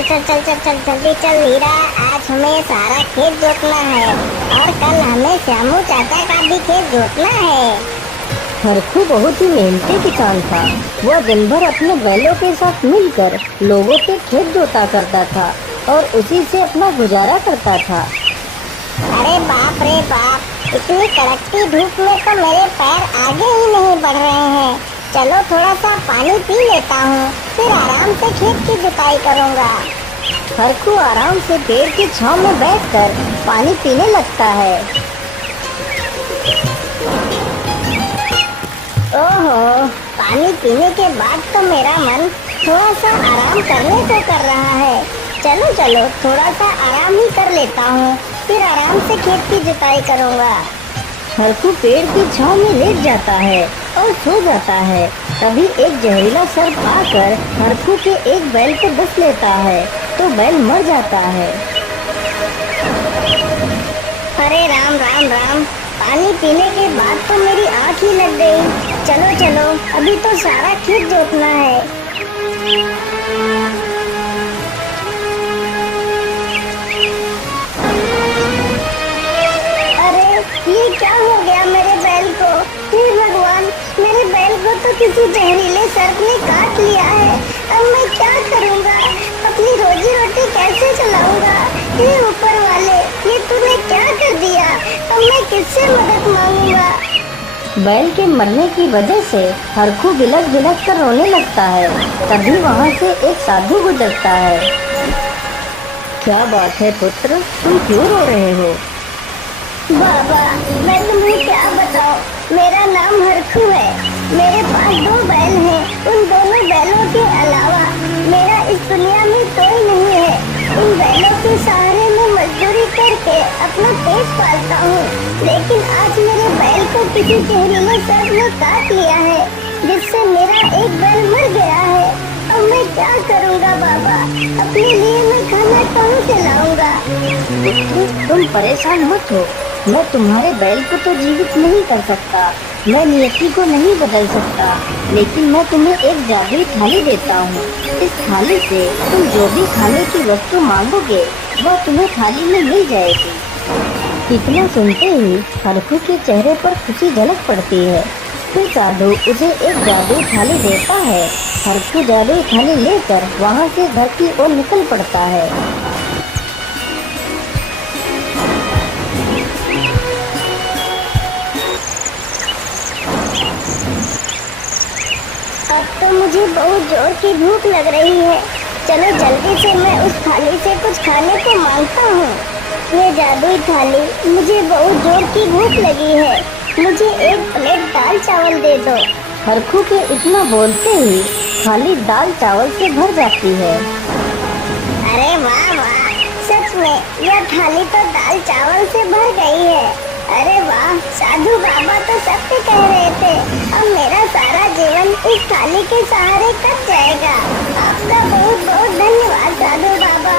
चल चल चल चल चल जल्दी चल हीरा, आज हमें सारा खेत जोतना है और कल हमें श्यामू चाचा का भी खेत जोतना है। हरखू बहुत ही मेहनती किसान था। वह दिन भर अपने बैलों के साथ मिलकर लोगों के खेत जोता करता था और उसी से अपना गुजारा करता था। अरे बाप रे बाप, इतनी कड़कती धूप में तो मेरे पैर आगे ही नहीं बढ़ रहे हैं। चलो थोड़ा सा पानी पी लेता हूँ, फिर आराम से खेत की जुताई करूँगा। हरखू आराम से पेड़ की छांव में बैठकर पानी पीने लगता है। ओहो, पानी पीने के बाद तो मेरा मन थोड़ा सा आराम करने को कर रहा है। चलो चलो थोड़ा सा आराम ही कर लेता हूँ, फिर आराम से खेत की जुताई करूँगा। हरखू पेड़ की छांव में लेट जाता है और सो जाता है। तभी एक जहरीला सर्प आकर हरखू के एक बैल को डस लेता है तो बैल मर जाता है। अरे राम राम राम, पानी पीने के बाद तो मेरी आँख ही लग गई। चलो चलो अभी तो सारा खेत जोतना है। ये क्या हो गया मेरे बैल को? हे भगवान, मेरे बैल को तो किसी जहरीले सर्प ने काट लिया है। अब मैं क्या करूँगा? अपनी रोजी रोटी कैसे चलाऊंगा? हे ऊपर वाले, ये तूने क्या कर दिया? अब मैं किससे मदद मांगूंगा? बैल के मरने की वजह से हरखू बिलख बिलख कर रोने लगता है। तभी वहाँ से एक साधु गुजरता है। क्या बात है पुत्र, तुम क्यों रो रहे हो? बाबा, मैं तुम्हें क्या बताऊं, मेरा नाम हरखू है। मेरे पास 2 बैल हैं। उन दोनों बैलों के अलावा मेरा इस दुनिया में कोई नहीं है। इन बैलों के सहारे मैं मजदूरी करके अपना पेट पालता हूँ। लेकिन आज मेरे बैल को किसी जहरीले सर्प ने काट लिया है, जिससे मेरा एक बैल मर गया है। अब मैं क्या करूँगा बाबा? अपने लिए मैं खाना कहाँ से लाऊंगा? तुम परेशान मत हो, मैं तुम्हारे बैल को तो जीवित नहीं कर सकता, मैं नियति को नहीं बदल सकता, लेकिन मैं तुम्हें एक जादुई थाली देता हूँ। इस थाली से तुम जो भी खाने की वस्तु मांगोगे वह तुम्हें थाली में मिल जाएगी। इतना सुनते ही हरखू के चेहरे पर खुशी झलक पड़ती है। फिर साधु उसे एक जादुई थाली देता है। हरखू जादुई थाली लेकर वहाँ से घर की ओर निकल पड़ता है। अब तो मुझे बहुत जोर की भूख लग रही है। चलो जल्दी से मैं उस थाली से कुछ खाने को मांगता हूँ। ये जादुई थाली, मुझे बहुत जोर की भूख लगी है, मुझे 1 प्लेट दाल चावल दे दो। हरखू के इतना बोलते ही थाली दाल चावल से भर जाती है। अरे वाह वाह, सच में यह थाली तो दाल चावल से भर गई है। अरे वाह, साधु बाबा तो सत्य कह रहे थे। अब मेरा सारा जीवन इस थाली के सहारे कट जाएगा। आपका बहुत बहुत धन्यवाद साधु बाबा।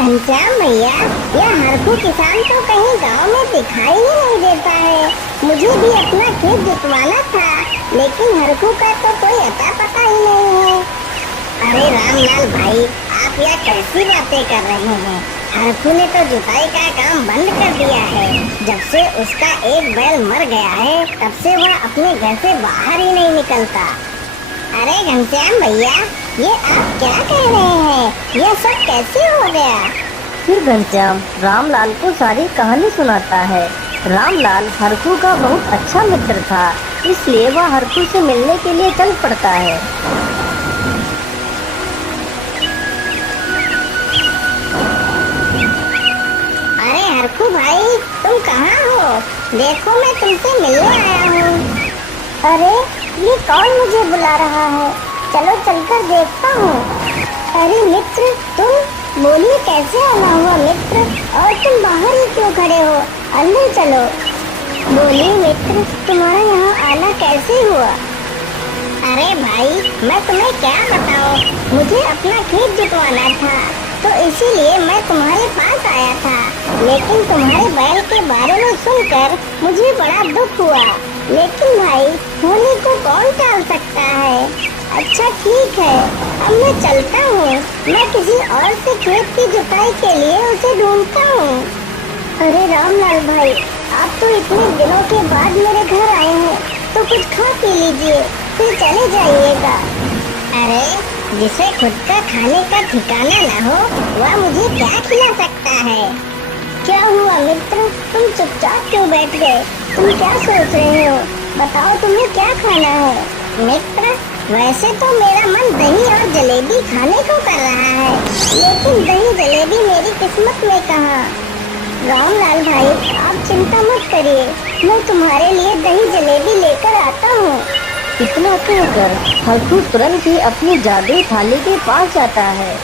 घनश्याम भैया, यह हरखू किसान तो कहीं गांव में दिखाई ही नहीं देता है। मुझे भी अपना खेत जुतवाना था, लेकिन हरखू का तो कोई अता पता ही नहीं है। अरे रामलाल भाई, आप यह कैसी बातें कर रहे हैं? हरखू ने तो जुताई का काम बंद कर दिया है। जब से उसका एक बैल मर गया है, तब से वह अपने घर से बाहर ही नहीं निकलता। अरे घनश्याम भैया, ये आप क्या कह रहे हैं? यह सब कैसे हो गया? फिर घनश्याम रामलाल को सारी कहानी सुनाता है। रामलाल हरखू का बहुत अच्छा मित्र था, इसलिए वह हरखू से मिलने के लिए चल पड़ता है। अरे हरखू भाई, तुम कहाँ हो? देखो मैं तुमसे मिलने आया हूँ। अरे ये कौन मुझे बुला रहा है? चलो चलकर देखता हूँ। अरे मित्र, तुम बोलिए कैसे आना हुआ मित्र? और तुम बाहर ही क्यों खड़े हो? अंदर चलो। बोलिए मित्र, तुम्हारा यहाँ आना कैसे हुआ? अरे भाई, मैं तुम्हें क्या बताऊँ, मुझे अपना खेत जुतवाना था। तो इसीलिए मैं तुम्हारे पास आया था। लेकिन तुम्हारे बैल के बारे में सुनकर मुझे बड़ा दुख हुआ। लेकिन भाई, होली को कौन टाल सकता है। अच्छा ठीक है, अब मैं चलता हूँ। मैं किसी और से खेत की जुताई के लिए उसे ढूंढता हूँ। अरे रामलाल भाई, आप तो इतने दिनों के बाद मेरे घर आए हैं, तो कुछ खा पी लीजिए, फिर चले जाइएगा। अरे, जिसे खुद का खाने का ठिकाना न हो, वह मुझे क्या खिला सकता है। क्या हुआ मित्र, तुम चुपचाप क्यों बैठ गए? तुम क्या सोच रहे हो? बताओ, तुम्हें क्या खाना है? मित्र, वैसे तो मेरा मन दही और जलेबी खाने को कर रहा है, लेकिन दही जलेबी मेरी किस्मत में कहाँ। रामलाल भाई, आप चिंता मत करिए, मैं तुम्हारे लिए दही जलेबी लेकर आता हूँ। इतना कहकर हरखू तुरंत ही अपनी जादुई थाली के पास जाता है।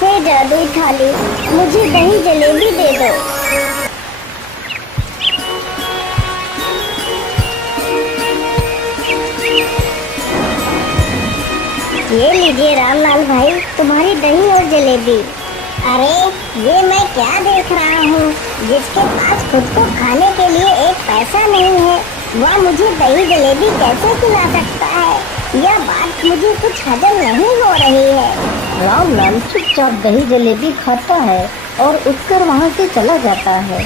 हे जादुई थाली, मुझे दही जलेबी दे दो। ये लीजिए रामलाल भाई, तुम्हारी दही और जलेबी। अरे, ये मैं क्या देख रहा हूँ? जिसके पास खुद को खाने के लिए एक पैसा नहीं है, वह मुझे दही जलेबी कैसे खिला सकता है। यह बात मुझे कुछ हजम नहीं हो रही है। रामलाल चुपचाप दही जलेबी खाता है और उठकर वहाँ से चला जाता है।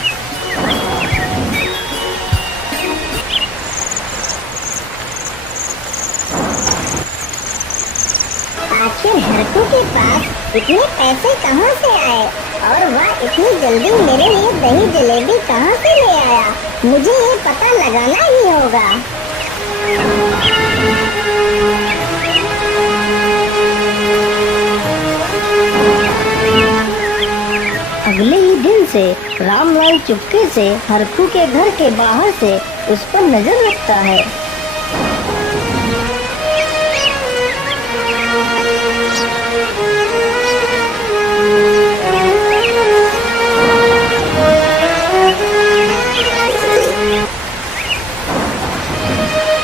आखिर हरकू के पास इतने पैसे कहाँ से आए और वह इतनी जल्दी मेरे लिए दही जलेबी कहाँ से ले आया? मुझे ये पता लगाना ही होगा। अगले ही दिन से रामलाल चुपके से हरखू के घर के बाहर से उस पर नजर रखता है।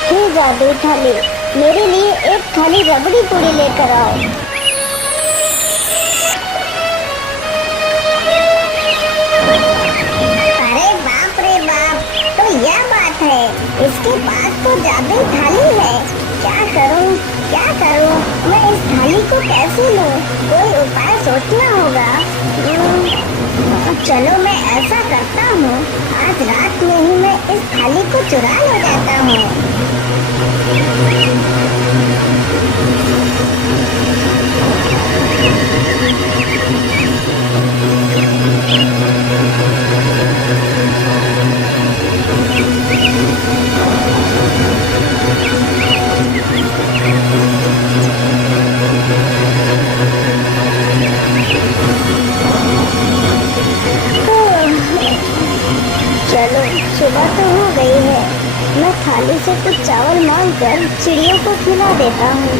हे जादू थाली, मेरे लिए एक थाली रबड़ी पूरी लेकर आओ। अरे बाप रे बाप, तो यह बात है, इसके पास तो जादुई थाली है। क्या करूं, क्या करूं? मैं इस थाली को कैसे लूं? कोई उपाय सोचना होगा। चलो मैं ऐसा करता हूँ, आज रात में ही मैं इस थाली को चुरा ले जाता हूँ। चलो, सुबह तो हो गई है। मैं थाली से कुछ चावल मांगकर चिड़ियों को खिला देता हूँ।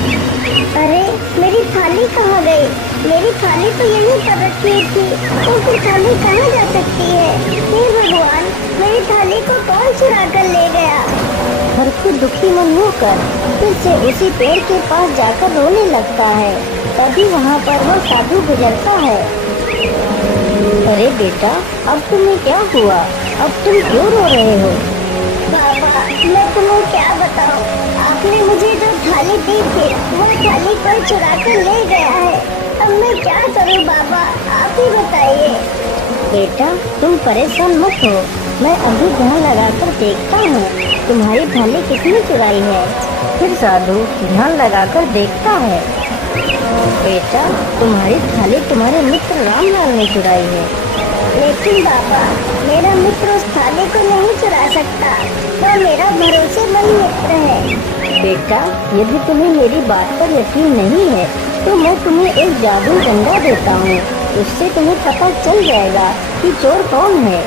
अरे, मेरी थाली कहाँ गई? मेरी थाली तो यहीं पर रखी थी, तो फिर थाली कहाँ जा सकती है? हे भगवान, मेरी थाली को कौन चुरा कर ले गया? हरखू दुखी मन होकर फिर से उसी पेड़ के पास जाकर रोने लगता है। तभी वहाँ पर वह साधु गुजरता है। अरे बेटा, अब तुम्हें क्या हुआ? अब तुम क्यों रो रहे हो? बाबा, मैं तुम्हें क्या बताऊं? आपने मुझे जो थाली दी थी, वो थाली कोई चुरा कर ले गया है। अब मैं क्या करूं बाबा, आप ही बताइए। बेटा, तुम परेशान मत हो, मैं अभी ध्यान लगाकर देखता हूँ तुम्हारी थाली किसने चुराई है। फिर साधु ध्यान लगाकर देखता है। बेटा, तुम्हारी थाली तुम्हारे मित्र रामलाल ने चुराई है। लेकिन बाबा, मेरा मित्र उस थाली को नहीं चुरा सकता, वो मेरा भरोसेमंद मित्र है। बेटा, यदि तुम्हें मेरी बात पर यकीन नहीं है तो मैं तुम्हें एक जादुई डंडा देता हूँ, उससे तुम्हें पता चल जाएगा कि चोर कौन है।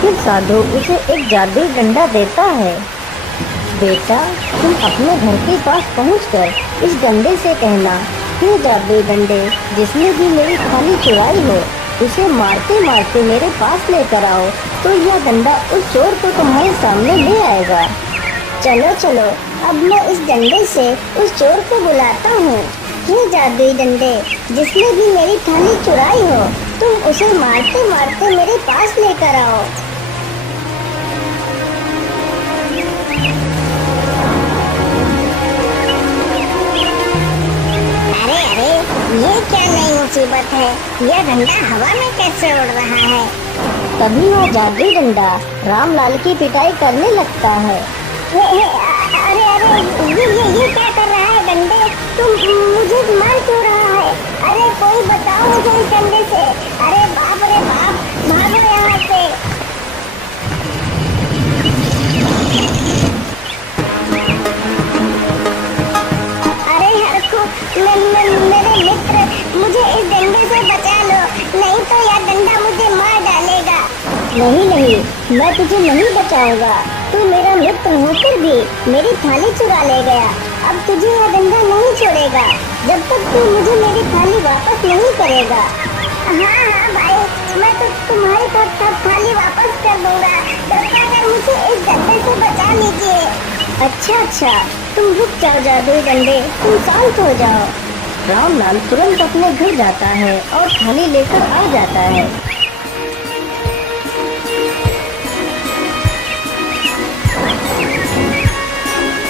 फिर साधु उसे एक जादुई डंडा देता है। बेटा, तुम अपने घर के पास पहुंचकर इस डंडे से कहना, हे जादुई डंडे, जिसने भी मेरी थाली चुराई हो, उसे मारते मारते मेरे पास लेकर आओ, तो यह डंडा उस चोर को तुम्हारे सामने ले आएगा। चलो चलो, अब मैं इस डंडे से उस चोर को बुलाता हूँ। हे जादुई डंडे, जिसने भी मेरी थाली चुराई हो, तुम उसे मारते मारते मेरे पास लेकर आओ। अरे अरे, ये क्या नई मुसीबत है? यह डंडा हवा में कैसे उड़ रहा है? तभी वह जादुई डंडा रामलाल की पिटाई करने लगता है। अरे अरे, ये क्या कर रहा है डंडे? तुम मुझे मार क्यों रहा है? अरे कोई बताओ मुझे इस डंडे से। अरे बाप रे बाप, भागो यहाँ से। अरे हरखू, मेरे मित्र, मुझे इस डंडे से बचा लो, नहीं तो यह डंडा मुझे मार डालेगा। नहीं नहीं, मैं तुझे नहीं बचाऊंगा। तू मेरा मित्र होकर भी मेरी थाली चुरा ले गया। अब तुझे यह डंडा नहीं छोड़ेगा जब तक तू मुझे मेरी थाली वापस नहीं करेगा। हाँ भाई, मैं तो तुम्हारी थाली वापस कर दूंगा। कृपया कर मुझे इस डंडे से बचा लीजिए। अच्छा, तुम रुक जाओ जादुई डंडे, तुम शांत हो जाओ। रामलाल तुरंत अपने घर जाता है और थाली लेकर आ जाता है।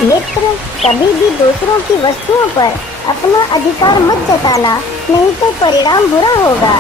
मित्र, कभी भी दूसरों की वस्तुओं पर अपना अधिकार मत जताना, नहीं तो परिणाम बुरा होगा।